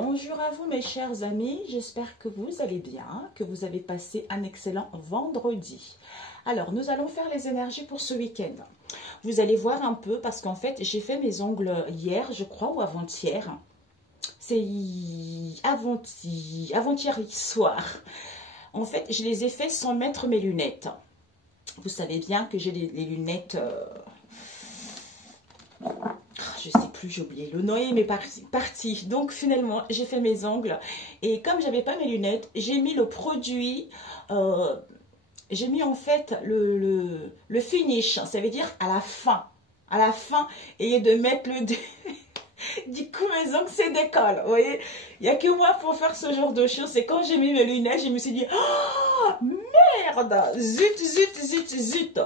Bonjour à vous mes chers amis, j'espère que vous allez bien, que vous avez passé un excellent vendredi. Alors nous allons faire les énergies pour ce week-end. Vous allez voir un peu parce qu'en fait j'ai fait mes ongles hier je crois ou avant-hier. C'est avant-hier soir. En fait je les ai fait sans mettre mes lunettes. Vous savez bien que j'ai les lunettes... je sais plus, j'ai oublié le nom, mais parti. Donc finalement, j'ai fait mes ongles. Et comme j'avais pas mes lunettes, j'ai mis le produit, j'ai mis en fait le finish. Ça veut dire à la fin. À la fin, et de mettre le... Du coup, mes ongles, c'est décolle. Vous voyez, il n'y a que moi pour faire ce genre de choses. C'est quand j'ai mis mes lunettes, je me suis dit, oh, merde, zut, zut, zut, zut.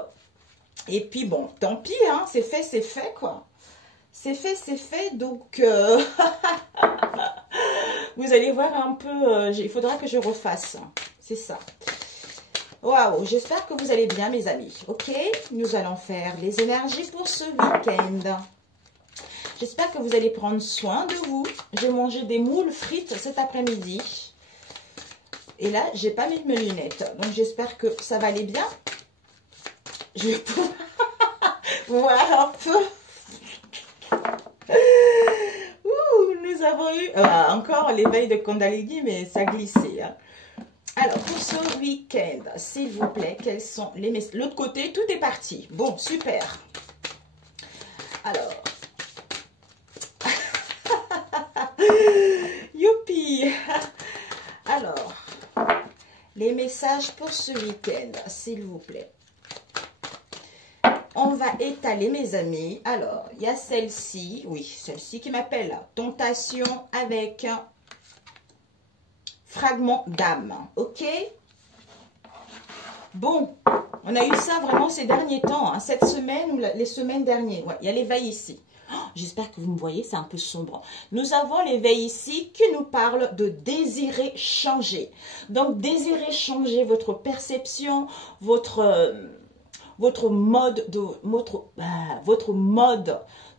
Et puis bon, tant pis, hein, c'est fait, quoi. C'est fait, donc vous allez voir un peu, il faudra que je refasse, c'est ça. Waouh, j'espère que vous allez bien mes amis, ok? Nous allons faire les énergies pour ce week-end. J'espère que vous allez prendre soin de vous. J'ai mangé des moules frites cet après-midi. Et là, j'ai pas mis mes lunettes, donc j'espère que ça va aller bien. Je vais pouvoir voir un peu. Nous avons eu encore l'éveil de Kundalini, mais ça glissait. Hein. Alors, pour ce week-end, s'il vous plaît, quels sont les messages? L'autre côté, tout est parti. Bon, super. Alors. Youpi. Alors, les messages pour ce week-end, s'il vous plaît. On va étaler mes amis. Alors, il y a celle-ci. Oui, celle-ci qui m'appelle tentation avec fragment d'âme. Ok? Bon, on a eu ça vraiment ces derniers temps. Hein, cette semaine ou les semaines dernières. Ouais, il y a l'éveil ici. Oh, j'espère que vous me voyez, c'est un peu sombre. Nous avons l'éveil ici qui nous parle de désirer changer. Donc, désirer changer votre perception, votre mode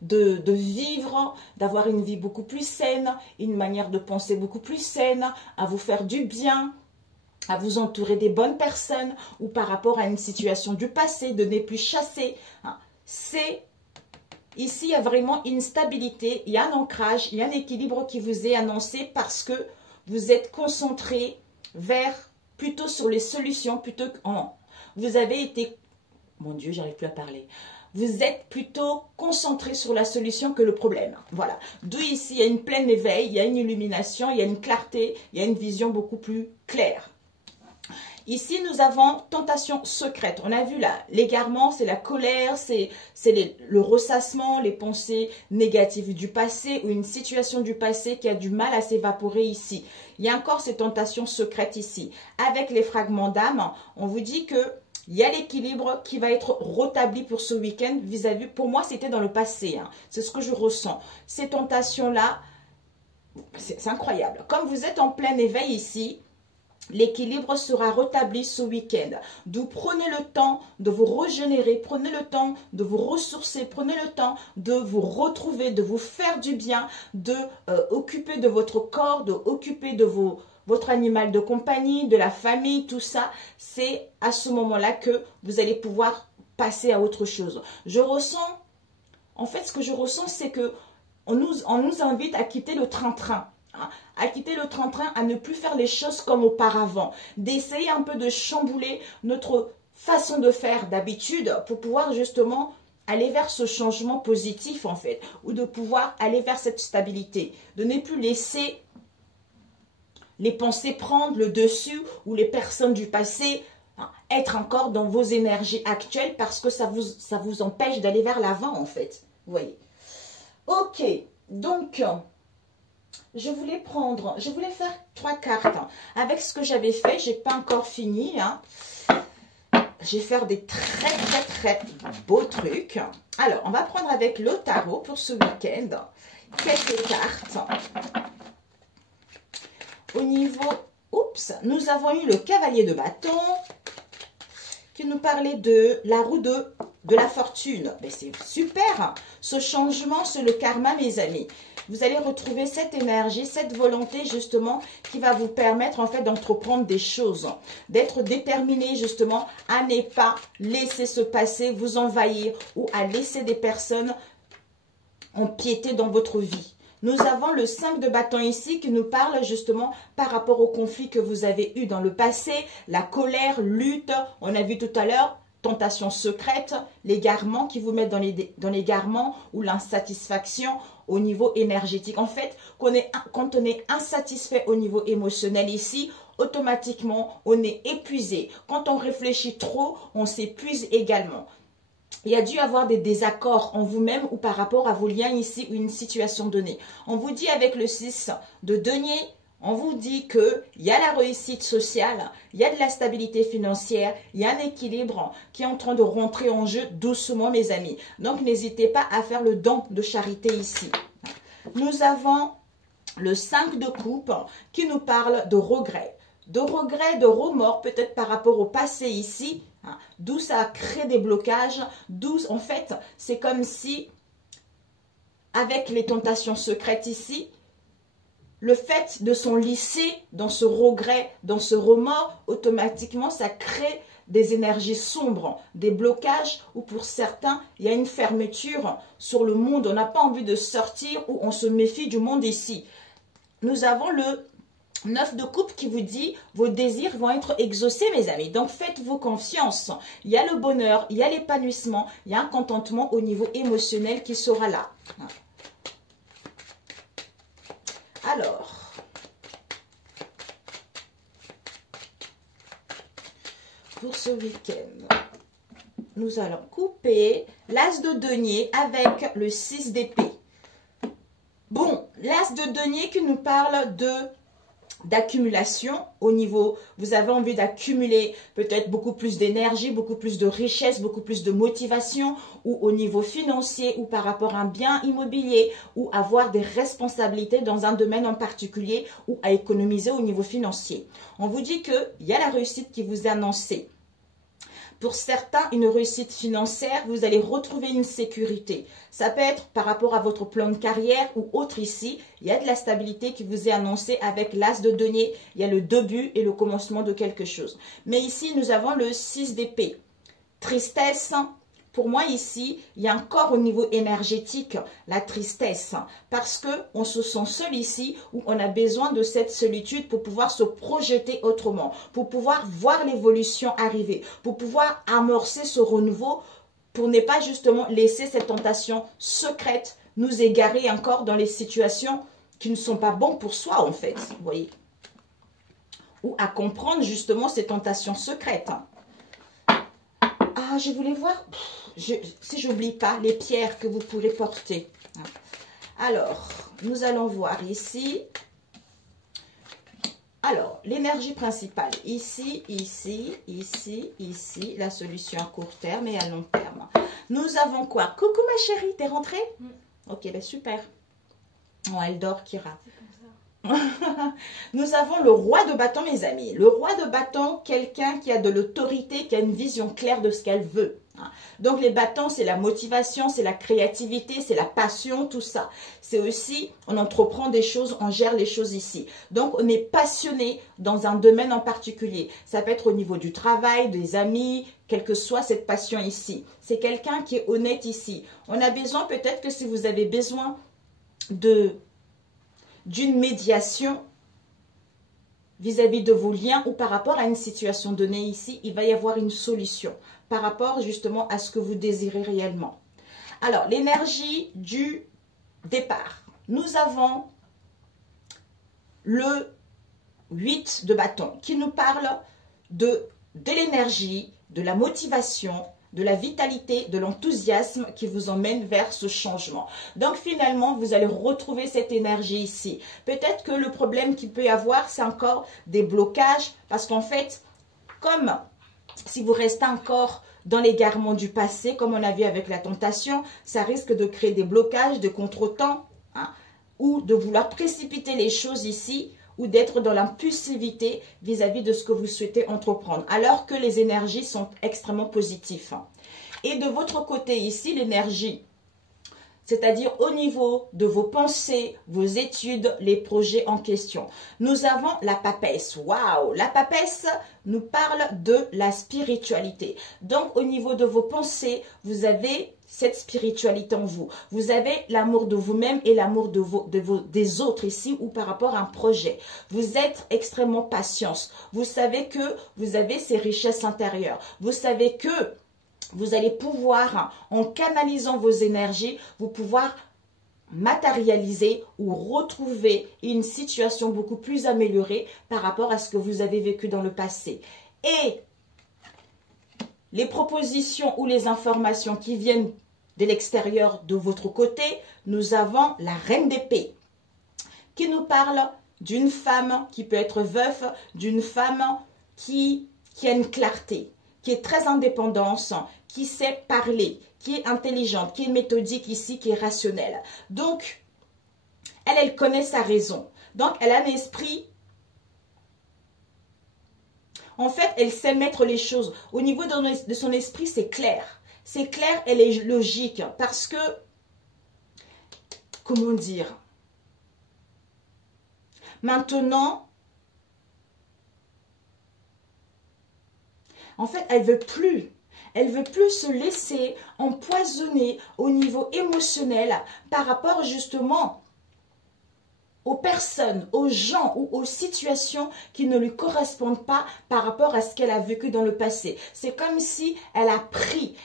de vivre, d'avoir une vie beaucoup plus saine, une manière de penser beaucoup plus saine, à vous faire du bien, à vous entourer des bonnes personnes ou par rapport à une situation du passé, de ne plus chasser. C'est ici, il y a vraiment une stabilité, il y a un ancrage, il y a un équilibre qui vous est annoncé parce que vous êtes concentré plutôt sur les solutions, plutôt qu'en... Vous avez été... Mon Dieu, j'arrive plus à parler. Vous êtes plutôt concentré sur la solution que le problème. Voilà. D'où ici, il y a une pleine éveil, il y a une illumination, il y a une clarté, il y a une vision beaucoup plus claire. Ici, nous avons tentation secrète. On a vu là, l'égarement, c'est la colère, c'est le ressassement, les pensées négatives du passé ou une situation du passé qui a du mal à s'évaporer ici. Il y a encore ces tentations secrètes ici. Avec les fragments d'âme, on vous dit que il y a l'équilibre qui va être rétabli pour ce week-end vis-à-vis, pour moi c'était dans le passé, hein. C'est ce que je ressens. Ces tentations-là, c'est incroyable. Comme vous êtes en plein éveil ici, l'équilibre sera rétabli ce week-end. D'où prenez le temps de vous régénérer, prenez le temps de vous ressourcer, prenez le temps de vous retrouver, de vous faire du bien, de occuper de votre corps, de occuper de votre animal de compagnie, de la famille, tout ça, c'est à ce moment-là que vous allez pouvoir passer à autre chose. Je ressens, en fait, ce que je ressens, c'est que on nous invite à quitter le train-train, hein, à quitter le train-train, à ne plus faire les choses comme auparavant, d'essayer un peu de chambouler notre façon de faire d'habitude pour pouvoir justement aller vers ce changement positif, en fait, ou de pouvoir aller vers cette stabilité, de ne plus laisser les pensées prendre le dessus ou les personnes du passé, hein, être encore dans vos énergies actuelles parce que ça vous empêche d'aller vers l'avant en fait. Vous voyez. Ok, donc je voulais faire 3 cartes. Avec ce que j'avais fait, j'ai pas encore fini. Hein. Je vais faire des très beaux trucs. Alors, on va prendre avec le tarot pour ce week-end. Quelques cartes. Au niveau, oups, nous avons eu le cavalier de bâton qui nous parlait de la roue de la fortune. Mais c'est super, ce changement, c'est le karma, mes amis. vous allez retrouver cette énergie, cette volonté justement qui va vous permettre en fait d'entreprendre des choses, d'être déterminé justement à ne pas laisser ce passé vous envahir ou à laisser des personnes empiéter dans votre vie. Nous avons le 5 de bâton ici qui nous parle justement par rapport au conflit que vous avez eu dans le passé, la colère, lutte, on a vu tout à l'heure, tentation secrète, l'égarement qui vous met dans l'égarement ou l'insatisfaction au niveau énergétique. En fait, quand on est insatisfait au niveau émotionnel ici, automatiquement, on est épuisé. Quand on réfléchit trop, on s'épuise également. Il y a dû avoir des désaccords en vous-même ou par rapport à vos liens ici ou une situation donnée. On vous dit avec le 6 de denier, on vous dit qu'il y a la réussite sociale, il y a de la stabilité financière, il y a un équilibre qui est en train de rentrer en jeu doucement, mes amis. Donc, n'hésitez pas à faire le don de charité ici. Nous avons le 5 de coupe qui nous parle de regret, de remords, peut-être par rapport au passé ici, d'où ça crée des blocages, d'où en fait, c'est comme si, avec les tentations secrètes ici, le fait de s'enlisser dans ce regret, dans ce remords, automatiquement, ça crée des énergies sombres, des blocages où pour certains, il y a une fermeture sur le monde. On n'a pas envie de sortir ou on se méfie du monde ici. Nous avons le 9 de coupe qui vous dit vos désirs vont être exaucés, mes amis. Donc, faites-vous confiance. Il y a le bonheur, il y a l'épanouissement, il y a un contentement au niveau émotionnel qui sera là. Alors, pour ce week-end, nous allons couper l'as de denier avec le 6 d'épée. Bon, l'as de denier qui nous parle d'accumulation au niveau, vous avez envie d'accumuler peut-être beaucoup plus d'énergie, beaucoup plus de richesse, beaucoup plus de motivation, ou au niveau financier, ou par rapport à un bien immobilier, ou avoir des responsabilités dans un domaine en particulier, ou à économiser au niveau financier. On vous dit qu'il y a la réussite qui vous est annoncée. Pour certains, une réussite financière, vous allez retrouver une sécurité. Ça peut être par rapport à votre plan de carrière ou autre ici. Il y a de la stabilité qui vous est annoncée avec l'as de denier. Il y a le début et le commencement de quelque chose. Mais ici, nous avons le 6 d'épée. Tristesse. Pour moi, ici, il y a encore au niveau énergétique la tristesse parce qu'on se sent seul ici où on a besoin de cette solitude pour pouvoir se projeter autrement, pour pouvoir voir l'évolution arriver, pour pouvoir amorcer ce renouveau, pour ne pas justement laisser cette tentation secrète nous égarer encore dans les situations qui ne sont pas bonnes pour soi en fait, vous voyez. Ou à comprendre justement ces tentations secrètes. Ah, je voulais voir... si j'oublie pas les pierres que vous pourrez porter. Alors, nous allons voir ici. Alors, l'énergie principale, ici, ici, ici, ici, la solution à court terme et à long terme. Nous avons quoi? Coucou ma chérie, t'es rentrée? Ok, ben super. Oh, elle dort, Kira. Nous avons le roi de bâton, mes amis. Le roi de bâton, quelqu'un qui a de l'autorité, qui a une vision claire de ce qu'elle veut. Donc les bâtons, c'est la motivation, c'est la créativité, c'est la passion, tout ça. C'est aussi, on entreprend des choses, on gère les choses ici. Donc on est passionné dans un domaine en particulier. Ça peut être au niveau du travail, des amis, quelle que soit cette passion ici. C'est quelqu'un qui est honnête ici. On a besoin, peut-être que si vous avez besoin d'une médiation vis-à-vis de vos liens ou par rapport à une situation donnée ici, il va y avoir une solution par rapport justement à ce que vous désirez réellement. Alors, l'énergie du départ. Nous avons le 8 de bâton qui nous parle de l'énergie, de la motivation, de la vitalité, de l'enthousiasme qui vous emmène vers ce changement. Donc finalement, vous allez retrouver cette énergie ici. Peut-être que le problème qu'il peut y avoir, c'est encore des blocages parce qu'en fait, comme si vous restez encore dans l'égarement du passé, comme on a vu avec la tentation, ça risque de créer des blocages, de contretemps, ou de vouloir précipiter les choses ici, ou d'être dans l'impulsivité vis-à-vis de ce que vous souhaitez entreprendre, alors que les énergies sont extrêmement positives. Et de votre côté ici, l'énergie c'est-à-dire au niveau de vos pensées, vos études, les projets en question. Nous avons la papesse. Waouh! La papesse nous parle de la spiritualité. Donc, au niveau de vos pensées, vous avez cette spiritualité en vous. Vous avez l'amour de vous-même et l'amour des autres ici ou par rapport à un projet. Vous êtes extrêmement patient. Vous savez que vous avez ces richesses intérieures. Vous savez que vous allez pouvoir, en canalisant vos énergies, vous pouvoir matérialiser ou retrouver une situation beaucoup plus améliorée par rapport à ce que vous avez vécu dans le passé. Et les propositions ou les informations qui viennent de l'extérieur de votre côté, nous avons la reine d'épée qui nous parle d'une femme qui peut être veuve, d'une femme qui a une clarté, qui est très indépendante, qui sait parler, qui est intelligente, qui est méthodique ici, qui est rationnelle. Donc, elle connaît sa raison. Donc, elle a un esprit. En fait, elle sait mettre les choses. Au niveau de son esprit, c'est clair. C'est clair, elle est logique. Parce que, comment dire? Maintenant, en fait, elle veut plus se laisser empoisonner au niveau émotionnel par rapport justement aux personnes, aux gens ou aux situations qui ne lui correspondent pas par rapport à ce qu'elle a vécu dans le passé. C'est comme si elle a pris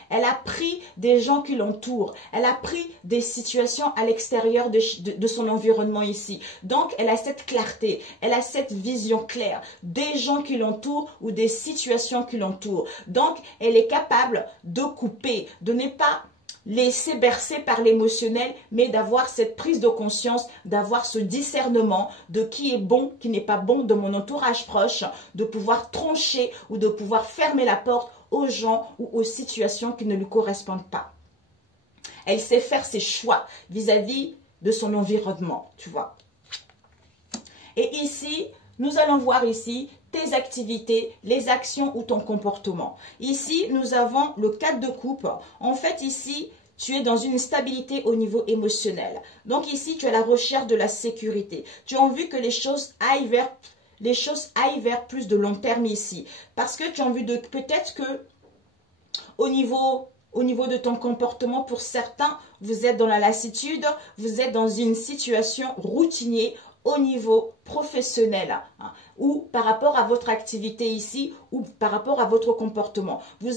des gens qui l'entourent, elle a pris des situations à l'extérieur de son environnement ici. Donc, elle a cette clarté, elle a cette vision claire des gens qui l'entourent ou des situations qui l'entourent. Donc, elle est capable de couper, de ne pas laisser bercer par l'émotionnel, mais d'avoir cette prise de conscience, d'avoir ce discernement de qui est bon, qui n'est pas bon de mon entourage proche, de pouvoir trancher ou de pouvoir fermer la porte aux gens ou aux situations qui ne lui correspondent pas. Elle sait faire ses choix vis-à-vis de son environnement, tu vois. Et ici, nous allons voir ici tes activités, les actions ou ton comportement. Ici, nous avons le 4 de coupe. En fait, ici, tu es dans une stabilité au niveau émotionnel. Donc ici, tu es à la recherche de la sécurité. Tu as envie que les choses aillent vers plus de long terme ici. Parce que tu as envie de peut-être que au niveau de ton comportement, pour certains, vous êtes dans la lassitude, vous êtes dans une situation routinière au niveau professionnel, hein, ou par rapport à votre activité ici, ou par rapport à votre comportement. Vous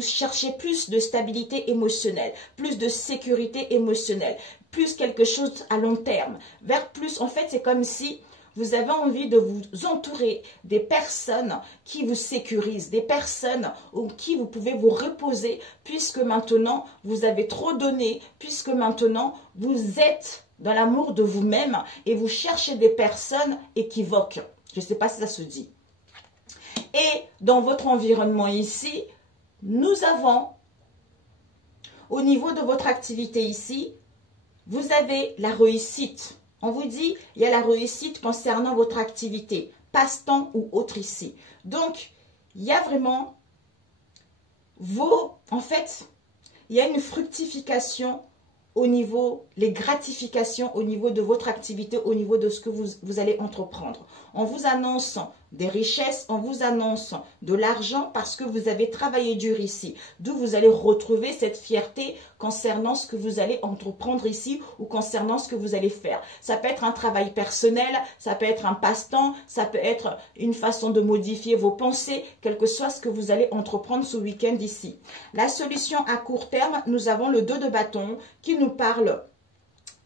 cherchez plus de stabilité émotionnelle, plus de sécurité émotionnelle, plus quelque chose à long terme. Vers plus, en fait, c'est comme si vous avez envie de vous entourer des personnes qui vous sécurisent, des personnes en qui vous pouvez vous reposer, puisque maintenant, vous avez trop donné, puisque maintenant, vous êtes dans l'amour de vous-même et vous cherchez des personnes équivoques. Je ne sais pas si ça se dit. Et dans votre environnement ici, nous avons, au niveau de votre activité ici, vous avez la réussite. On vous dit, il y a la réussite concernant votre activité, passe-temps ou autre ici. Donc, il y a vraiment en fait, il y a une fructification au niveau, les gratifications au niveau de votre activité, au niveau de ce que vous allez entreprendre. On vous annonce des richesses, on vous annonce de l'argent parce que vous avez travaillé dur ici. D'où vous allez retrouver cette fierté concernant ce que vous allez entreprendre ici ou concernant ce que vous allez faire. Ça peut être un travail personnel, ça peut être un passe-temps, ça peut être une façon de modifier vos pensées, quel que soit ce que vous allez entreprendre ce week-end ici. La solution à court terme, nous avons le 2 de bâton qui nous parle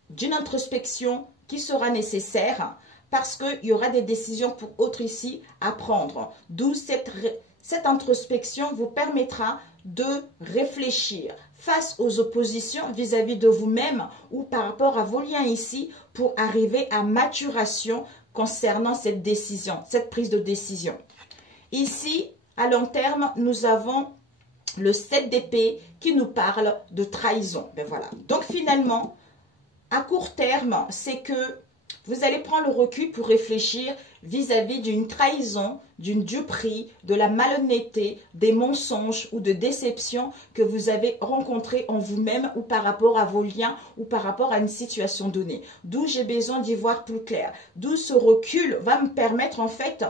d'une introspection qui sera nécessaire parce qu'il y aura des décisions pour autres ici à prendre. D'où cette introspection vous permettra de réfléchir face aux oppositions vis-à-vis de vous-même ou par rapport à vos liens ici pour arriver à maturation concernant cette décision, cette prise de décision. Ici, à long terme, nous avons le 7 d'épée qui nous parle de trahison. Ben voilà. Donc finalement, à court terme, c'est que Vous allez prendre le recul pour réfléchir vis-à-vis d'une trahison, d'une duperie, de la malhonnêteté, des mensonges ou de déceptions que vous avez rencontrés en vous-même ou par rapport à vos liens ou par rapport à une situation donnée. D'où j'ai besoin d'y voir plus clair. D'où ce recul va me permettre en fait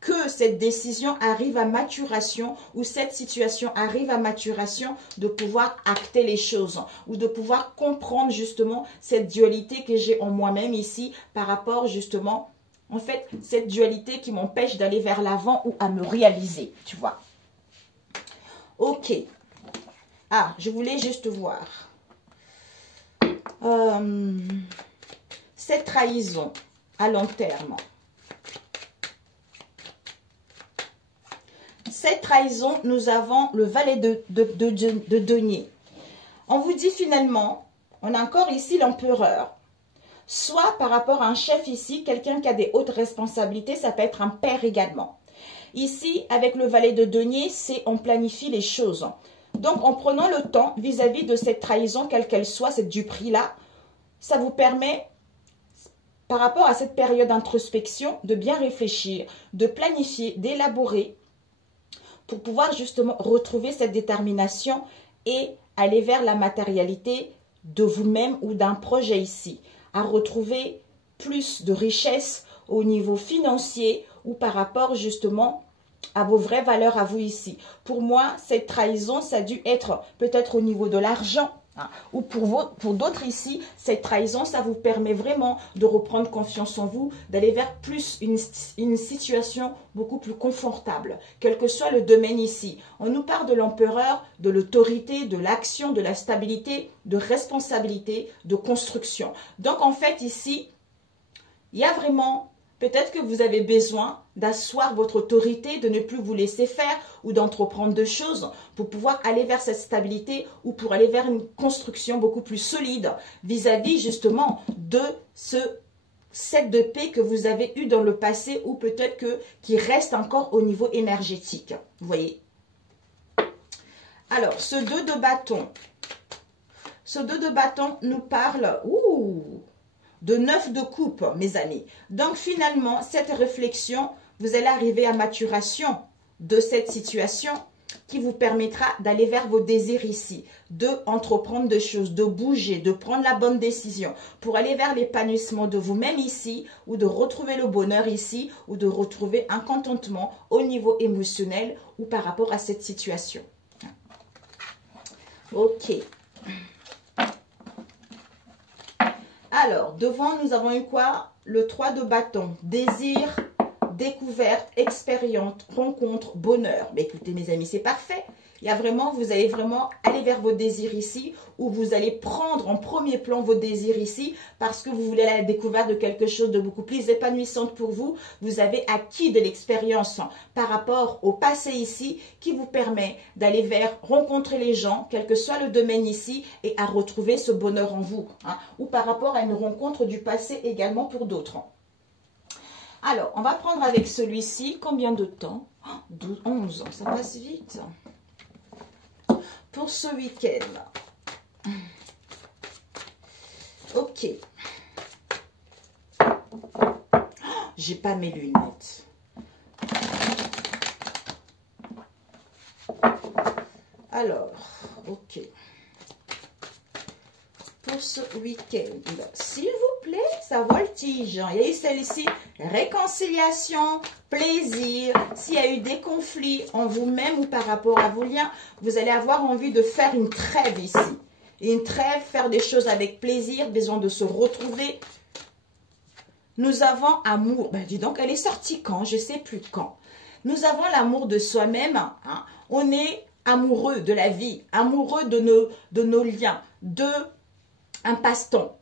que cette décision arrive à maturation ou cette situation arrive à maturation, de pouvoir acter les choses ou de pouvoir comprendre justement cette dualité que j'ai en moi-même ici par rapport justement, en fait, cette dualité qui m'empêche d'aller vers l'avant ou à me réaliser, tu vois. Ok. Ah, je voulais juste voir. Cette trahison à long terme. Cette trahison, nous avons le valet de denier. On vous dit finalement, on a encore ici l'empereur. Soit par rapport à un chef ici, quelqu'un qui a des hautes responsabilités, ça peut être un père également. Ici, avec le valet de denier, c'est on planifie les choses. Donc, en prenant le temps vis-à-vis de cette trahison, quelle qu'elle soit, cette duperie-là, ça vous permet, par rapport à cette période d'introspection, de bien réfléchir, de planifier, d'élaborer, pour pouvoir justement retrouver cette détermination et aller vers la matérialité de vous-même ou d'un projet ici, à retrouver plus de richesse au niveau financier ou par rapport justement à vos vraies valeurs à vous ici. Pour moi, cette trahison, ça a dû être peut-être au niveau de l'argent, hein, ou pour d'autres ici, cette trahison, ça vous permet vraiment de reprendre confiance en vous, d'aller vers plus une situation beaucoup plus confortable, quel que soit le domaine ici. On nous parle de l'empereur, de l'autorité, de l'action, de la stabilité, de responsabilité, de construction. Donc en fait ici, il y a vraiment, peut-être que vous avez besoin d'asseoir votre autorité, de ne plus vous laisser faire ou d'entreprendre de choses pour pouvoir aller vers cette stabilité ou pour aller vers une construction beaucoup plus solide vis-à-vis justement de ce set de paix que vous avez eu dans le passé ou peut-être qui reste encore au niveau énergétique. Vous voyez? Alors, ce 2 de bâton. Ce 2 de bâton nous parle... de 9 de coupe, mes amis. Donc, finalement, cette réflexion, vous allez arriver à maturation de cette situation qui vous permettra d'aller vers vos désirs ici, de entreprendre des choses, de bouger, de prendre la bonne décision pour aller vers l'épanouissement de vous-même ici ou de retrouver le bonheur ici ou de retrouver un contentement au niveau émotionnel ou par rapport à cette situation. Ok. Alors, devant, nous avons eu quoi? Le 3 de bâton. Désir, découverte, expérience, rencontre, bonheur. Mais écoutez, mes amis, c'est parfait. Il y a vraiment, vous allez vraiment aller vers vos désirs ici, ou vous allez prendre en premier plan vos désirs ici, parce que vous voulez la découverte de quelque chose de beaucoup plus épanouissant pour vous. Vous avez acquis de l'expérience par rapport au passé ici, qui vous permet d'aller vers rencontrer les gens, quel que soit le domaine ici, et à retrouver ce bonheur en vous. Hein, ou par rapport à une rencontre du passé également pour d'autres. Alors, on va prendre avec celui-ci, combien de temps? 12, 11, ça passe vite. Pour ce week-end. Ok. J'ai pas mes lunettes. Alors, ok. Pour ce week-end, s'il vous plaît, ça voltige. Il y a eu celle-ci, réconciliation, plaisir. S'il y a eu des conflits en vous-même ou par rapport à vos liens, vous allez avoir envie de faire une trêve ici. Une trêve, faire des choses avec plaisir, besoin de se retrouver. Nous avons amour. Ben, dis donc, elle est sortie quand? Je ne sais plus quand. Nous avons l'amour de soi-même. Hein. On est amoureux de la vie, amoureux de nos liens, de un passe-temps.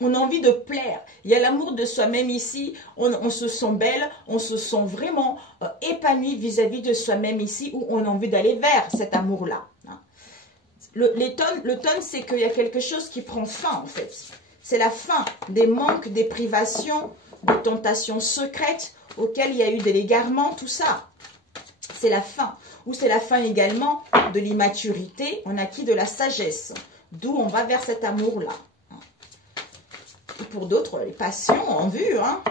On a envie de plaire. Il y a l'amour de soi-même ici. On se sent belle. On se sent vraiment épanoui vis-à-vis de soi-même ici où on a envie d'aller vers cet amour-là. Hein. Le tone, c'est qu'il y a quelque chose qui prend fin en fait. C'est la fin des manques, des privations, des tentations secrètes auxquelles il y a eu de l'égarement, tout ça. C'est la fin. Ou c'est la fin également de l'immaturité. On acquis de la sagesse. D'où on va vers cet amour-là. Et pour d'autres, les passions en vue. Hein.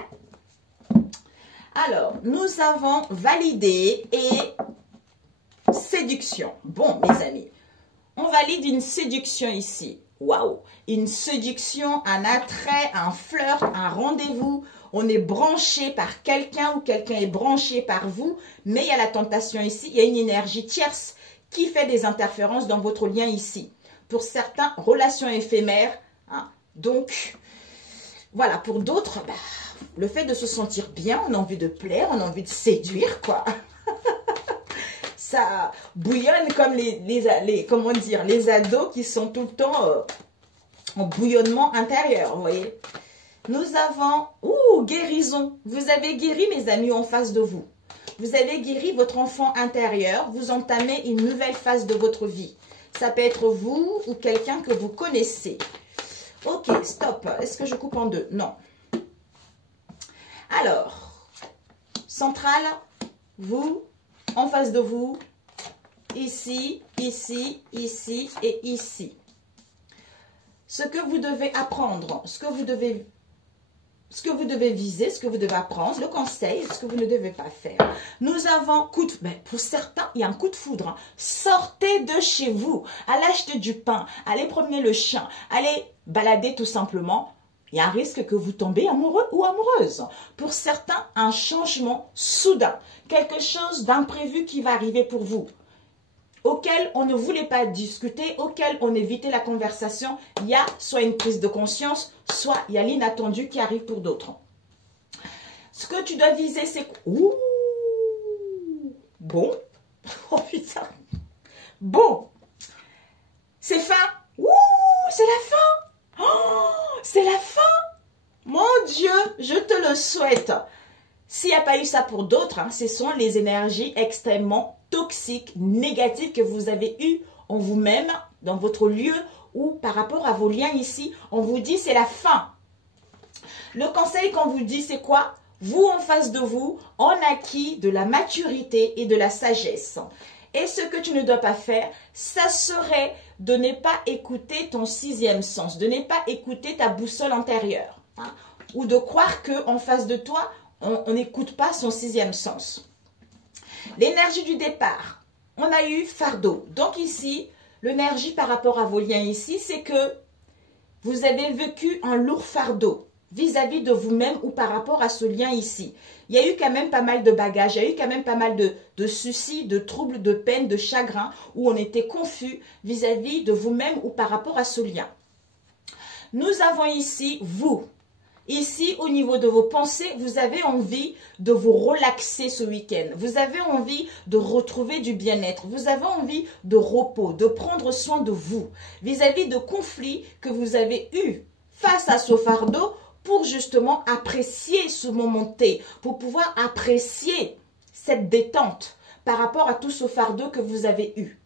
Alors, nous avons validé et séduction. Bon, mes amis, on valide une séduction ici. Waouh! Une séduction, un attrait, un flirt, un rendez-vous. On est branché par quelqu'un ou quelqu'un est branché par vous. Mais il y a la tentation ici. Il y a une énergie tierce qui fait des interférences dans votre lien ici. Pour certains, relations éphémères. Hein. Donc, voilà, pour d'autres, bah, le fait de se sentir bien, on a envie de plaire, on a envie de séduire, quoi. Ça bouillonne comme comment dire, les ados qui sont tout le temps en bouillonnement intérieur, vous voyez. Nous avons, guérison. Vous avez guéri, mes amis, en face de vous. Vous avez guéri votre enfant intérieur. Vous entamez une nouvelle phase de votre vie. Ça peut être vous ou quelqu'un que vous connaissez. Ok, stop. Est-ce que je coupe en deux? Non. Alors, centrale, vous, en face de vous, ici, ici, ici et ici. Ce que vous devez apprendre, ce que vous devez viser, ce que vous devez apprendre, le conseil, ce que vous ne devez pas faire. Nous avons pour certains, il y a un coup de foudre. Hein. Sortez de chez vous, allez acheter du pain, allez promener le chien, allez balader tout simplement. Il y a un risque que vous tombez amoureux ou amoureuse. Pour certains, un changement soudain, quelque chose d'imprévu qui va arriver pour vous, auquel on ne voulait pas discuter, auquel on évitait la conversation. Il y a soit une prise de conscience, soit il y a l'inattendu qui arrive pour d'autres. Ce que tu dois viser, c'est... Ouh, bon. Oh putain. Bon. C'est fin. Ouh, c'est la fin. Oh, c'est la fin. Mon Dieu, je te le souhaite. S'il n'y a pas eu ça pour d'autres, hein, ce sont les énergies extrêmement toxiques, négatives que vous avez eues en vous-même, dans votre lieu ou par rapport à vos liens ici. On vous dit c'est la fin. Le conseil qu'on vous dit c'est quoi? Vous en face de vous, on acquis de la maturité et de la sagesse. Et ce que tu ne dois pas faire, ça serait de ne pas écouter ton sixième sens, de ne pas écouter ta boussole antérieure. Hein, ou de croire qu'en face de toi, on n'écoute pas son sixième sens. L'énergie du départ, on a eu fardeau. Donc ici, l'énergie par rapport à vos liens ici, c'est que vous avez vécu un lourd fardeau vis-à-vis de vous-même ou par rapport à ce lien ici. Il y a eu quand même pas mal de bagages, il y a eu quand même pas mal de soucis, de troubles, de peines, de chagrins, où on était confus vis-à-vis de vous-même ou par rapport à ce lien. Nous avons ici vous. Ici, au niveau de vos pensées, vous avez envie de vous relaxer ce week-end. Vous avez envie de retrouver du bien-être. Vous avez envie de repos, de prendre soin de vous. Vis-à-vis de conflits que vous avez eus face à ce fardeau pour justement apprécier ce moment T, pour pouvoir apprécier cette détente par rapport à tout ce fardeau que vous avez eu.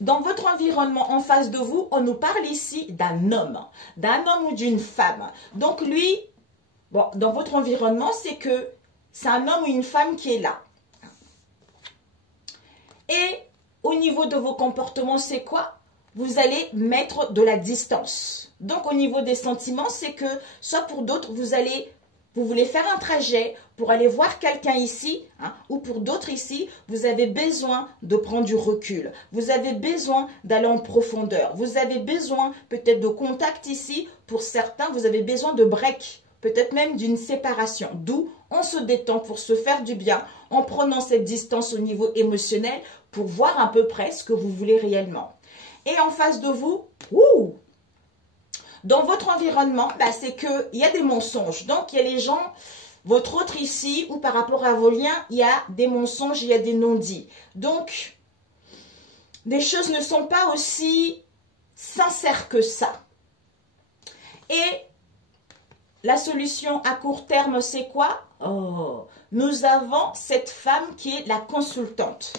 Dans votre environnement, en face de vous, on nous parle ici d'un homme ou d'une femme. Donc lui, bon, dans votre environnement, c'est que c'est un homme ou une femme qui est là. Et au niveau de vos comportements, c'est quoi? Vous allez mettre de la distance. Donc au niveau des sentiments, c'est que, soit pour d'autres, vous voulez faire un trajet pour aller voir quelqu'un ici, hein, ou pour d'autres ici, vous avez besoin de prendre du recul. Vous avez besoin d'aller en profondeur. Vous avez besoin peut-être de contact ici. Pour certains, vous avez besoin de break, peut-être même d'une séparation. D'où on se détend pour se faire du bien en prenant cette distance au niveau émotionnel pour voir à peu près ce que vous voulez réellement. Et en face de vous, dans votre environnement, bah, c'est qu'il y a des mensonges. Donc, il y a les gens, votre autre ici, ou par rapport à vos liens, il y a des mensonges, il y a des non-dits. Donc, les choses ne sont pas aussi sincères que ça. Et la solution à court terme, c'est quoi? Oh, nous avons cette femme qui est la consultante.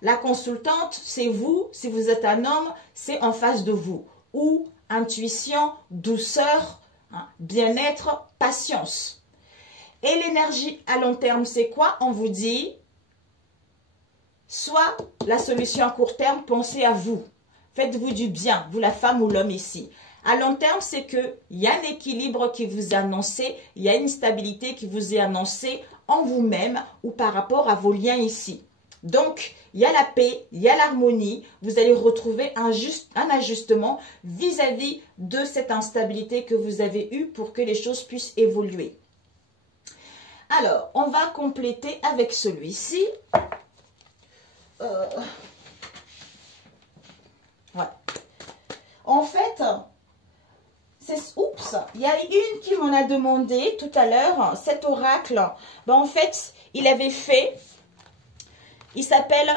La consultante, c'est vous. Si vous êtes un homme, c'est en face de vous. Ou intuition, douceur, hein, bien-être, patience. Et l'énergie à long terme, c'est quoi? On vous dit, soit la solution à court terme, pensez à vous. Faites-vous du bien, vous la femme ou l'homme ici. À long terme, c'est qu'il y a un équilibre qui vous est annoncé, il y a une stabilité qui vous est annoncée en vous-même ou par rapport à vos liens ici. Donc, il y a la paix, il y a l'harmonie. Vous allez retrouver un ajustement vis-à-vis de cette instabilité que vous avez eue pour que les choses puissent évoluer. Alors, on va compléter avec celui-ci. Ouais. En fait, oups, il y a une qui m'en a demandé tout à l'heure, cet oracle. Ben, en fait, il avait fait, il s'appelle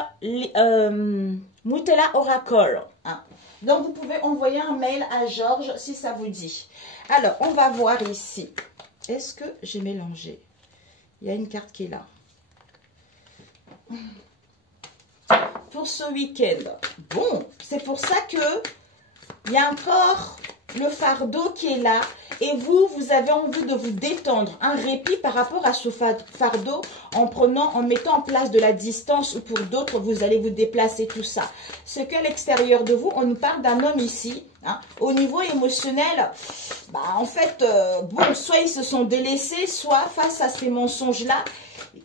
Mutela Oracle. Hein. Donc, vous pouvez envoyer un mail à Georges si ça vous dit. Alors, on va voir ici. Est-ce que j'ai mélangé? Il y a une carte qui est là. Pour ce week-end. Bon, c'est pour ça que il y a encore le fardeau qui est là. Et vous avez envie de vous détendre. Un répit par rapport à ce fardeau en mettant en place de la distance ou pour d'autres, vous allez vous déplacer, tout ça. Ce qu'à l'extérieur de vous, on nous parle d'un homme ici. Hein, au niveau émotionnel, bah, en fait, bon, soit ils se sont délaissés, soit face à ces mensonges-là,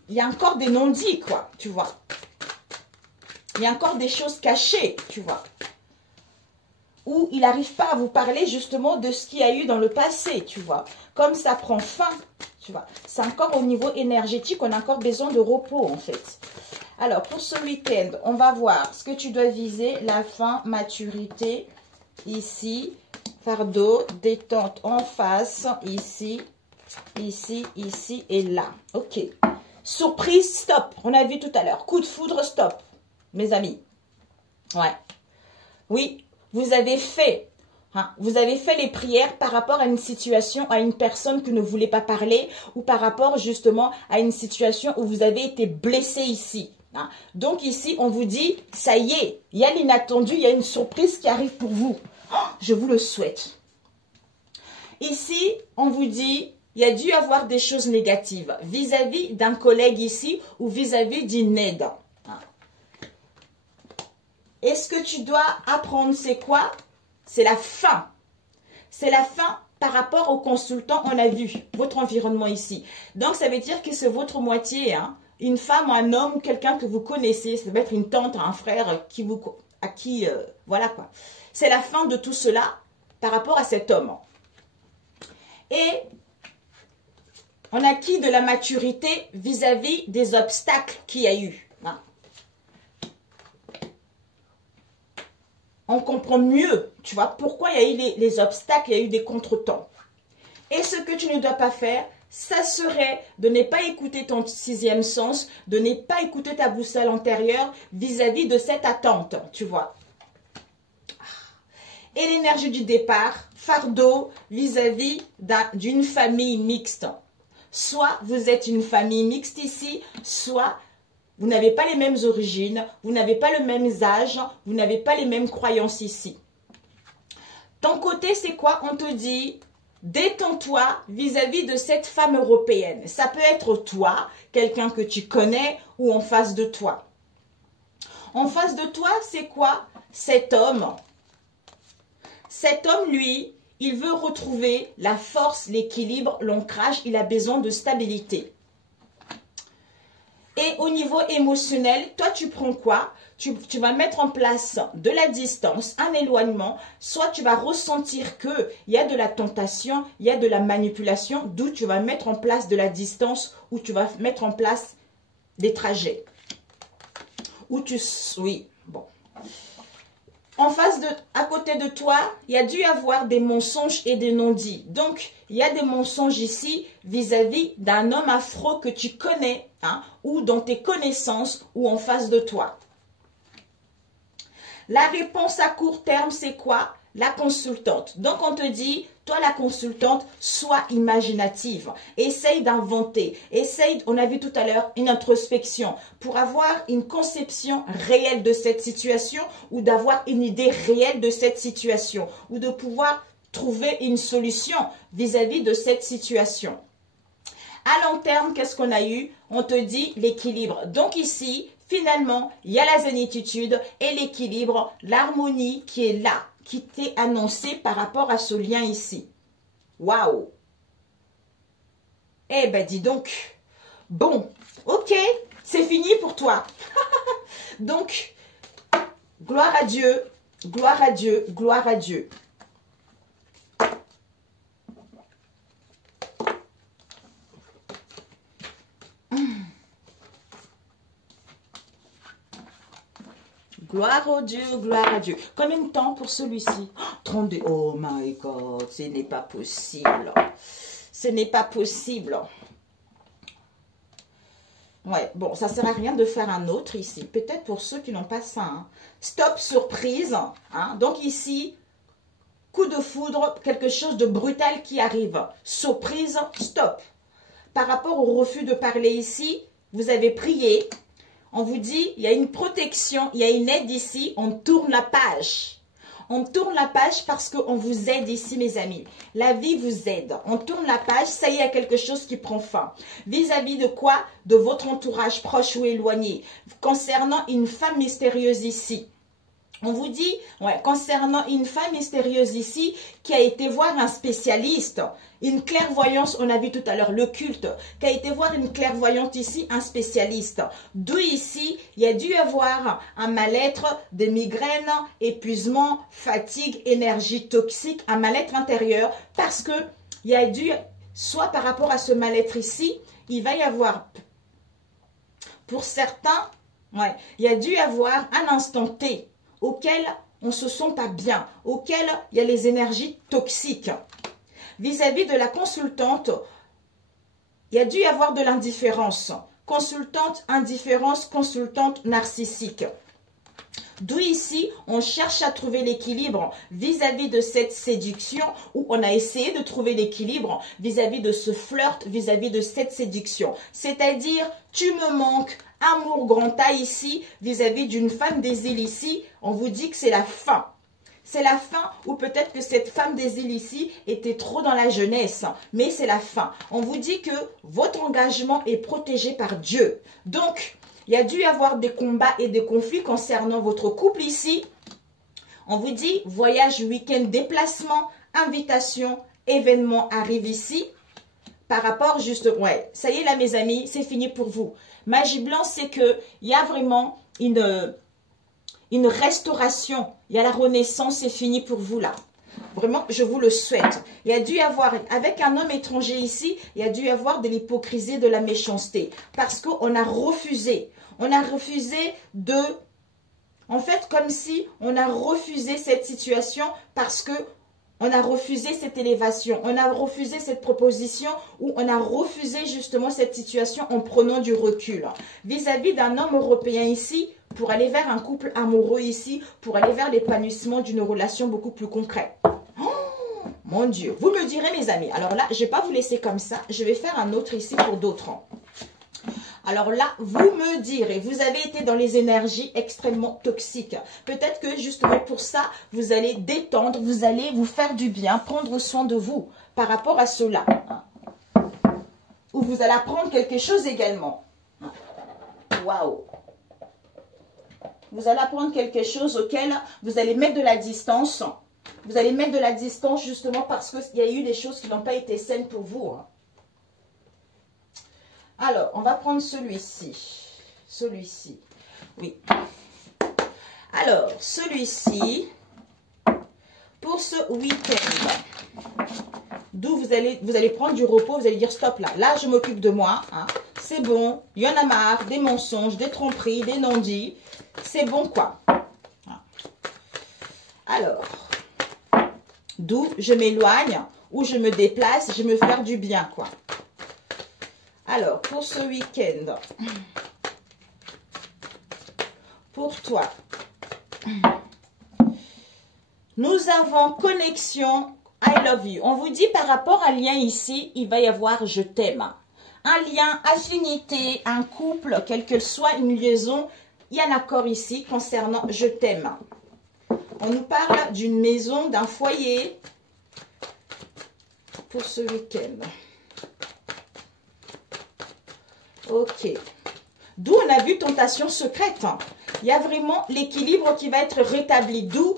il y a encore des non-dits, quoi, tu vois. Il y a encore des choses cachées, tu vois. Où il n'arrive pas à vous parler justement de ce qu'il y a eu dans le passé, tu vois. Comme ça prend fin, tu vois. C'est encore au niveau énergétique, on a encore besoin de repos, en fait. Alors, pour ce week-end, on va voir ce que tu dois viser. La fin, maturité, ici. Fardeau, détente en face, ici, ici, ici et là. Ok. Surprise, stop. On a vu tout à l'heure. Coup de foudre, stop. Mes amis. Ouais. Oui, vous avez fait les prières par rapport à une situation, à une personne qui ne voulait pas parler ou par rapport justement à une situation où vous avez été blessé ici. Hein. Donc ici, on vous dit, ça y est, il y a l'inattendu, il y a une surprise qui arrive pour vous. Oh, je vous le souhaite. Ici, on vous dit, il y a dû avoir des choses négatives vis-à-vis d'un collègue ici ou vis-à-vis d'une aide. Et ce que tu dois apprendre, c'est quoi? C'est la fin. C'est la fin par rapport au consultant, on a vu, votre environnement ici. Donc, ça veut dire que c'est votre moitié, hein? Une femme, un homme, quelqu'un que vous connaissez. Ça peut être une tante, un frère, voilà quoi. C'est la fin de tout cela par rapport à cet homme. Et on acquis de la maturité vis-à-vis des obstacles qu'il y a eu. Hein? On comprend mieux, tu vois, pourquoi il y a eu les obstacles, il y a eu des contretemps. Et ce que tu ne dois pas faire, ça serait de ne pas écouter ton sixième sens, de ne pas écouter ta boussole antérieure vis-à-vis de cette attente, tu vois. Et l'énergie du départ, fardeau vis-à-vis d'une famille mixte. Soit vous êtes une famille mixte ici, soit vous n'avez pas les mêmes origines, vous n'avez pas le même âge, vous n'avez pas les mêmes croyances ici. Ton côté, c'est quoi? On te dit, détends-toi vis-à-vis de cette femme européenne. Ça peut être toi, quelqu'un que tu connais, ou en face de toi. En face de toi, c'est quoi? Cet homme. Cet homme, lui, il veut retrouver la force, l'équilibre, l'ancrage, il a besoin de stabilité. Et au niveau émotionnel, toi, tu prends quoi? Tu vas mettre en place de la distance, un éloignement. Soit tu vas ressentir qu'il y a de la tentation, il y a de la manipulation, d'où tu vas mettre en place de la distance, ou tu vas mettre en place des trajets. Oui, bon. En face à côté de toi, il y a dû avoir des mensonges et des non-dits. Donc, il y a des mensonges ici vis-à-vis d'un homme afro que tu connais, hein, ou dans tes connaissances, ou en face de toi. La réponse à court terme, c'est quoi? La consultante. Donc, on te dit, toi, la consultante, sois imaginative. Essaye d'inventer. Essaye, on a vu tout à l'heure, une introspection pour avoir une conception réelle de cette situation ou d'avoir une idée réelle de cette situation ou de pouvoir trouver une solution vis-à-vis de cette situation. À long terme, qu'est-ce qu'on a eu? On te dit l'équilibre. Donc ici, finalement, il y a la zénitude et l'équilibre, l'harmonie qui est là, qui t'est annoncé par rapport à ce lien ici. Waouh! Eh ben, dis donc. Bon, ok, c'est fini pour toi. Donc, gloire à Dieu, gloire à Dieu, gloire à Dieu. Gloire au Dieu, gloire à Dieu. Combien de temps pour celui-ci? 32. Oh my God, ce n'est pas possible. Ce n'est pas possible. Ouais, bon, ça ne sert à rien de faire un autre ici. Peut-être pour ceux qui n'ont pas ça. Hein. Stop, surprise. Hein. Donc ici, coup de foudre, quelque chose de brutal qui arrive. Surprise, stop. Par rapport au refus de parler ici, vous avez prié. On vous dit, il y a une protection, il y a une aide ici. On tourne la page. On tourne la page parce qu'on vous aide ici, mes amis. La vie vous aide. On tourne la page, ça y est, il y a quelque chose qui prend fin. Vis-à-vis de quoi? De votre entourage proche ou éloigné. Concernant une femme mystérieuse ici. On vous dit, ouais, concernant une femme mystérieuse ici qui a été voir un spécialiste, une clairvoyance, on a vu tout à l'heure le culte, qui a été voir une clairvoyante ici, un spécialiste. D'où ici, il y a dû avoir un mal-être, des migraines, épuisement, fatigue, énergie toxique, un mal-être intérieur, parce que il y a dû, soit par rapport à ce mal-être ici, il va y avoir, pour certains, ouais, il y a dû avoir un instant T, auquel on ne se sent pas bien, auquel il y a les énergies toxiques. Vis-à-vis de la consultante, il y a dû y avoir de l'indifférence. Consultante, indifférence, consultante narcissique. D'où ici, on cherche à trouver l'équilibre vis-à-vis de cette séduction, où on a essayé de trouver l'équilibre vis-à-vis de ce flirt, vis-à-vis de cette séduction. C'est-à-dire, tu me manques, amour grand A ici, vis-à-vis d'une femme des îles ici, on vous dit que c'est la fin. C'est la fin, ou peut-être que cette femme des îles ici était trop dans la jeunesse, mais c'est la fin. On vous dit que votre engagement est protégé par Dieu. Donc, il y a dû y avoir des combats et des conflits concernant votre couple ici. On vous dit voyage, week-end, déplacement, invitation, événement arrive ici. Par rapport juste, ouais, ça y est là mes amis, c'est fini pour vous. Magie blanche, c'est qu'il y a vraiment une restauration. Il y a la renaissance, c'est fini pour vous là. Vraiment, je vous le souhaite. Il y a dû y avoir, avec un homme étranger ici, il y a dû y avoir de l'hypocrisie, de la méchanceté. Parce qu'on a refusé. On a refusé de... En fait, comme si on a refusé cette situation parce que on a refusé cette élévation. On a refusé cette proposition ou on a refusé justement cette situation en prenant du recul. Vis-à-vis d'un homme européen ici, pour aller vers un couple amoureux ici, pour aller vers l'épanouissement d'une relation beaucoup plus concrète. Oh, mon Dieu, vous me direz mes amis. Alors là, je ne vais pas vous laisser comme ça. Je vais faire un autre ici pour d'autres. Alors là, vous me direz, vous avez été dans les énergies extrêmement toxiques. Peut-être que justement pour ça, vous allez détendre, vous allez vous faire du bien, prendre soin de vous par rapport à cela. Ou vous allez apprendre quelque chose également. Waouh! Vous allez apprendre quelque chose auquel vous allez mettre de la distance. Vous allez mettre de la distance justement parce qu'il y a eu des choses qui n'ont pas été saines pour vous. Alors, on va prendre celui-ci. Celui-ci. Oui. Alors, celui-ci, pour ce week-end, d'où vous allez prendre du repos, vous allez dire stop là. Là, je m'occupe de moi. Hein. C'est bon. Il y en a marre. Des mensonges, des tromperies, des non-dits. C'est bon quoi. Alors, d'où je m'éloigne ou je me déplace, je me faire du bien quoi. Alors, pour ce week-end, pour toi, nous avons connexion I love you. On vous dit par rapport à un lien ici, il va y avoir je t'aime. Un lien, affinité, un couple, quelle que soit une liaison, il y a un accord ici concernant je t'aime. On nous parle d'une maison, d'un foyer pour ce week-end. Ok. D'où on a vu tentation secrète. Il y a vraiment l'équilibre qui va être rétabli. D'où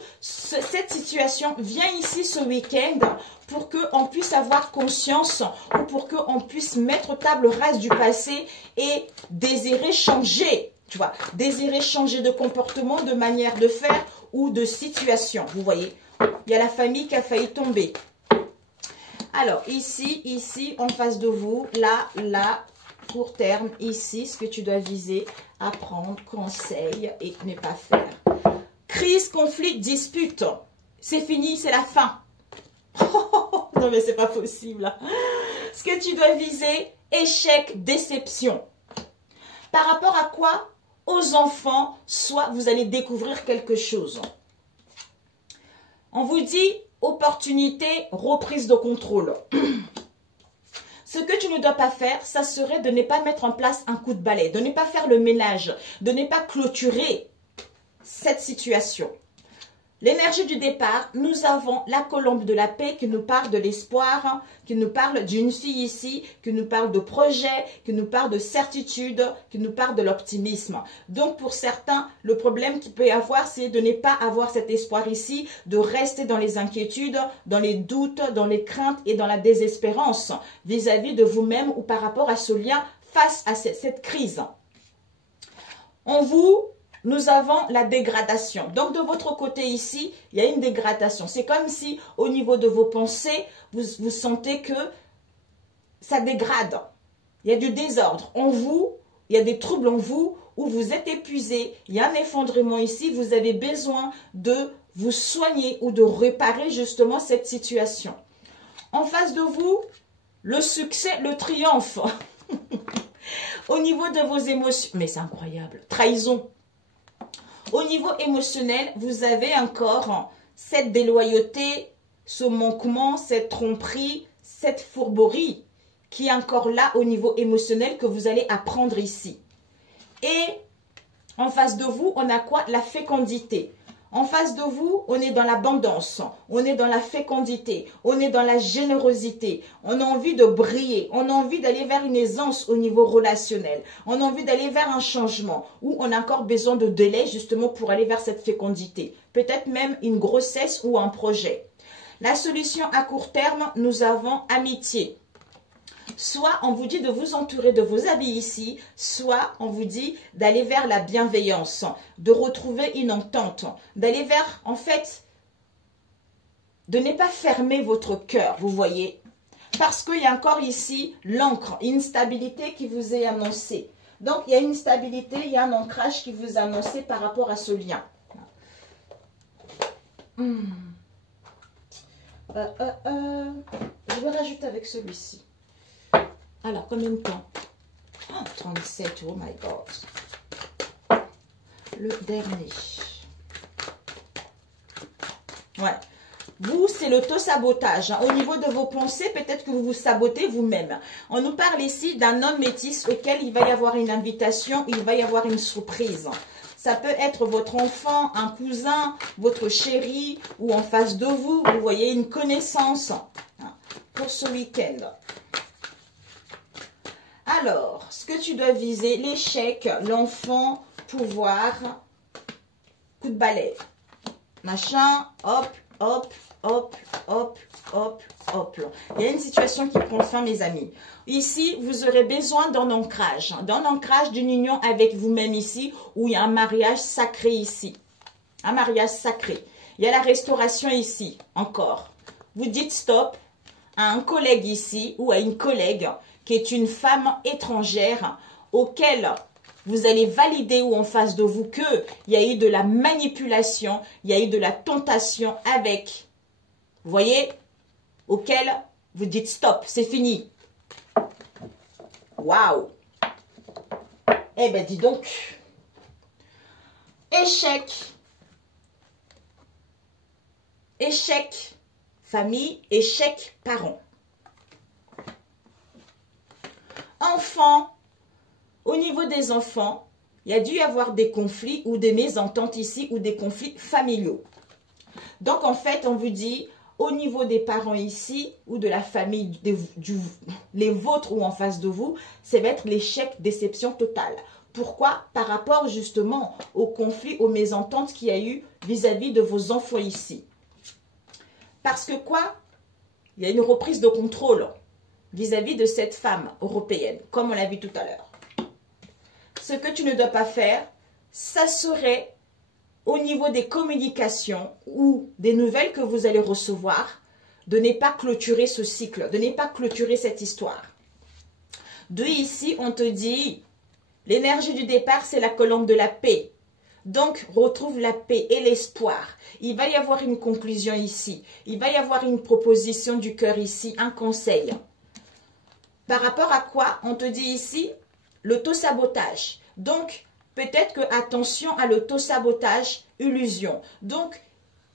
cette situation vient ici ce week-end pour qu'on puisse avoir conscience ou pour qu'on puisse mettre table rase du passé et désirer changer, tu vois, désirer changer de comportement, de manière de faire ou de situation. Vous voyez, il y a la famille qui a failli tomber. Alors, ici, en face de vous, là, court terme, ici, ce que tu dois viser, apprendre, conseil et ne pas faire. Crise, conflit, dispute. C'est fini, c'est la fin. Non, mais c'est pas possible. Ce que tu dois viser, échec, déception. Par rapport à quoi? Aux enfants, soit vous allez découvrir quelque chose. On vous dit opportunité, reprise de contrôle. Ce que tu ne dois pas faire, ça serait de ne pas mettre en place un coup de balai, de ne pas faire le ménage, de ne pas clôturer cette situation. L'énergie du départ, nous avons la colombe de la paix qui nous parle de l'espoir, qui nous parle d'une fille ici, qui nous parle de projet, qui nous parle de certitude, qui nous parle de l'optimisme. Donc pour certains, le problème qu'il peut y avoir, c'est de ne pas avoir cet espoir ici, de rester dans les inquiétudes, dans les doutes, dans les craintes et dans la désespérance vis-à-vis de vous-même ou par rapport à ce lien face à cette crise. Nous avons la dégradation. Donc, de votre côté ici, il y a une dégradation. C'est comme si, au niveau de vos pensées, vous sentez que ça dégrade. Il y a du désordre en vous, il y a des troubles en vous, où vous êtes épuisé. Il y a un effondrement ici. Vous avez besoin de vous soigner ou de réparer justement cette situation. En face de vous, le succès, le triomphe. Au niveau de vos émotions, mais c'est incroyable, trahison. Au niveau émotionnel, vous avez encore cette déloyauté, ce manquement, cette tromperie, cette fourberie qui est encore là au niveau émotionnel que vous allez apprendre ici. Et en face de vous, on a quoi? La fécondité. En face de vous, on est dans l'abondance, on est dans la fécondité, on est dans la générosité. On a envie de briller, on a envie d'aller vers une aisance au niveau relationnel. On a envie d'aller vers un changement où on a encore besoin de délai justement pour aller vers cette fécondité. Peut-être même une grossesse ou un projet. La solution à court terme, nous avons amitié. Soit on vous dit de vous entourer de vos habits ici, soit on vous dit d'aller vers la bienveillance, de retrouver une entente, d'aller vers, en fait, de ne pas fermer votre cœur, vous voyez. Parce qu'il y a encore ici l'encre, une stabilité qui vous est annoncée. Donc, il y a une stabilité, il y a un ancrage qui vous est annoncé par rapport à ce lien. Je vais rajouter avec celui-ci. Alors, combien de temps? Oh, 37, oh my God. Le dernier. Ouais. Vous, c'est l'auto-sabotage. Au niveau de vos pensées, peut-être que vous vous sabotez vous-même. On nous parle ici d'un homme métis auquel il va y avoir une invitation, il va y avoir une surprise. Ça peut être votre enfant, un cousin, votre chéri ou en face de vous, vous voyez, une connaissance pour ce week-end. Alors, ce que tu dois viser, l'échec, l'enfant, pouvoir, coup de balai. Machin, hop, hop, hop, hop, hop, hop. Il y a une situation qui prend fin, mes amis. Ici, vous aurez besoin d'un ancrage d'une union avec vous-même ici, où il y a un mariage sacré ici. Un mariage sacré. Il y a la restauration ici, encore. Vous dites stop à un collègue ici, ou à une collègue, qui est une femme étrangère auquel vous allez valider ou en face de vous qu'il y a eu de la manipulation, il y a eu de la tentation avec, vous voyez, auquel vous dites stop, c'est fini. Waouh! Eh bien, dis donc, échec, échec famille, échec parents. Enfants, au niveau des enfants, il y a dû y avoir des conflits ou des mésententes ici ou des conflits familiaux. Donc, en fait, on vous dit, au niveau des parents ici ou de la famille, les vôtres ou en face de vous, ça va être l'échec, déception totale. Pourquoi? Par rapport justement au conflit, aux mésententes qu'il y a eu vis-à-vis de vos enfants ici. Parce que quoi? Il y a une reprise de contrôle vis-à-vis de cette femme européenne, comme on l'a vu tout à l'heure. Ce que tu ne dois pas faire, ça serait au niveau des communications ou des nouvelles que vous allez recevoir, de ne pas clôturer ce cycle, de ne pas clôturer cette histoire. De ici, on te dit, l'énergie du départ, c'est la colombe de la paix. Donc, retrouve la paix et l'espoir. Il va y avoir une conclusion ici. Il va y avoir une proposition du cœur ici, un conseil. Par rapport à quoi? On te dit ici, l'auto-sabotage. Donc, peut-être que attention à l'auto-sabotage, illusion. Donc,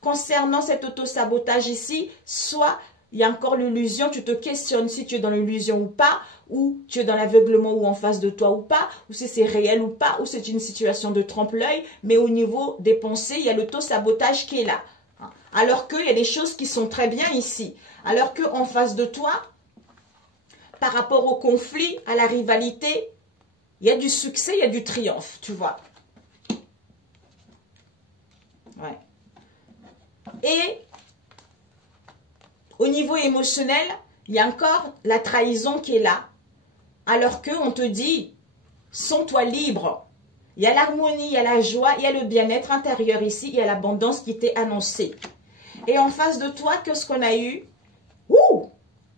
concernant cet auto-sabotage ici, soit il y a encore l'illusion, tu te questionnes si tu es dans l'illusion ou pas, ou tu es dans l'aveuglement ou en face de toi ou pas, ou si c'est réel ou pas, ou c'est une situation de trompe-l'œil, mais au niveau des pensées, il y a l'auto-sabotage qui est là. Alors qu'il y a des choses qui sont très bien ici. Alors qu'en face de toi, par rapport au conflit, à la rivalité, il y a du succès, il y a du triomphe, tu vois. Ouais. Et au niveau émotionnel, il y a encore la trahison qui est là. Alors qu'on te dit, sens-toi libre. Il y a l'harmonie, il y a la joie, il y a le bien-être intérieur ici, il y a l'abondance qui t'est annoncée. Et en face de toi, qu'est-ce qu'on a eu? Ouh!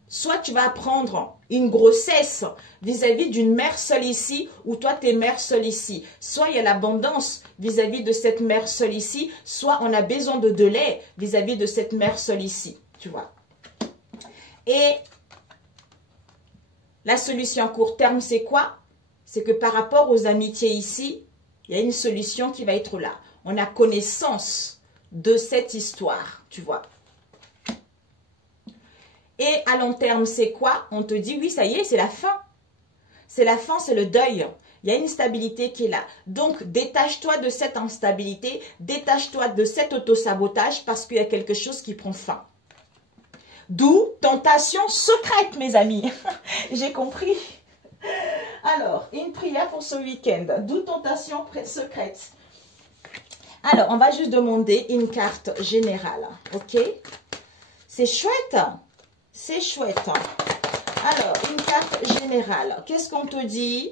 Soit tu vas apprendre une grossesse vis-à-vis d'une mère seule ici, ou toi tu es mère seule ici. Soit il y a l'abondance vis-à-vis de cette mère seule ici, soit on a besoin de lait vis-à-vis de cette mère seule ici, tu vois. Et la solution à court terme, c'est quoi? C'est que par rapport aux amitiés ici, il y a une solution qui va être là. On a connaissance de cette histoire, tu vois. Et à long terme, c'est quoi? On te dit, oui, ça y est, c'est la fin. C'est la fin, c'est le deuil. Il y a une stabilité qui est là. Donc, détache-toi de cette instabilité, détache-toi de cet autosabotage parce qu'il y a quelque chose qui prend fin. D'où tentation secrète, mes amis. J'ai compris. Alors, une prière pour ce week-end. D'où tentation secrète. Alors, on va juste demander une carte générale. Ok? C'est chouette. C'est chouette. Alors, une carte générale. Qu'est-ce qu'on te dit?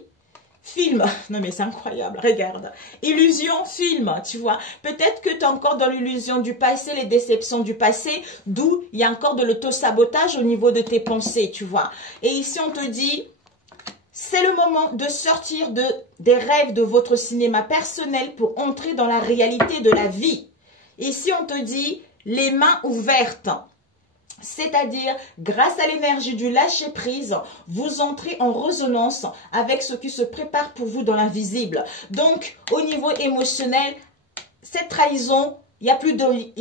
Film. Non, mais c'est incroyable. Regarde. Illusion, film. Tu vois. Peut-être que tu es encore dans l'illusion du passé, les déceptions du passé. D'où il y a encore de l'auto-sabotage au niveau de tes pensées. Tu vois. Et ici, on te dit, c'est le moment de sortir des rêves de votre cinéma personnel pour entrer dans la réalité de la vie. Ici, on te dit, les mains ouvertes. C'est-à-dire, grâce à l'énergie du lâcher-prise, vous entrez en résonance avec ce qui se prépare pour vous dans l'invisible. Donc, au niveau émotionnel, cette trahison, il n'y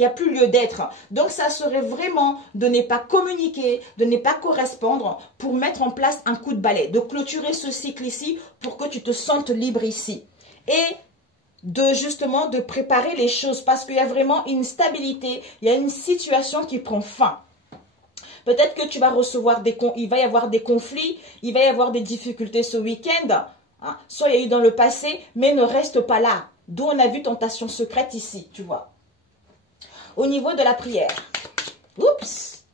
a plus lieu d'être. Donc, ça serait vraiment de ne pas communiquer, de ne pas correspondre pour mettre en place un coup de balai, de clôturer ce cycle ici pour que tu te sentes libre ici. Et justement de préparer les choses parce qu'il y a vraiment une stabilité, il y a une situation qui prend fin. Peut-être que tu vas recevoir il va y avoir des conflits, il va y avoir des difficultés ce week-end. Hein. Soit il y a eu dans le passé, mais ne reste pas là. D'où on a vu tentation secrète ici, tu vois. Au niveau de la prière. Oups.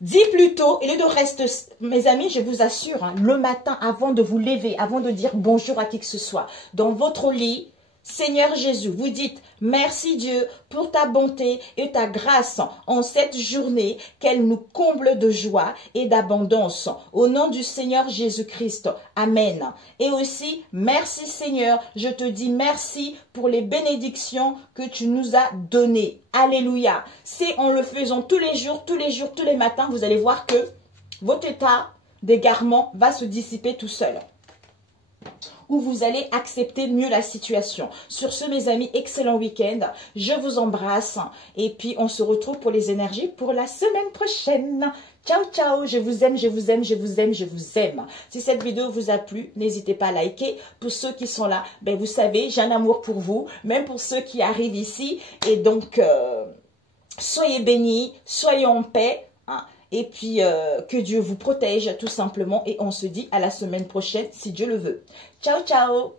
Dis plutôt, et lieu de rester, mes amis, je vous assure, hein, le matin, avant de vous lever, avant de dire bonjour à qui que ce soit, dans votre lit, Seigneur Jésus, vous dites merci Dieu pour ta bonté et ta grâce en cette journée, qu'elle nous comble de joie et d'abondance. Au nom du Seigneur Jésus-Christ. Amen. Et aussi, merci Seigneur, je te dis merci pour les bénédictions que tu nous as données. Alléluia. C'est en le faisant tous les jours, tous les matins, vous allez voir que votre état d'égarement va se dissiper tout seul. Où vous allez accepter mieux la situation. Sur ce, mes amis, excellent week-end. Je vous embrasse. Et puis, on se retrouve pour les énergies pour la semaine prochaine. Ciao, ciao. Je vous aime, je vous aime, je vous aime, je vous aime. Si cette vidéo vous a plu, n'hésitez pas à liker. Pour ceux qui sont là, ben vous savez, j'ai un amour pour vous. Même pour ceux qui arrivent ici. Et donc, soyez bénis, soyez en paix. Hein, Et puis, que Dieu vous protège tout simplement. Et on se dit à la semaine prochaine, si Dieu le veut. Ciao, ciao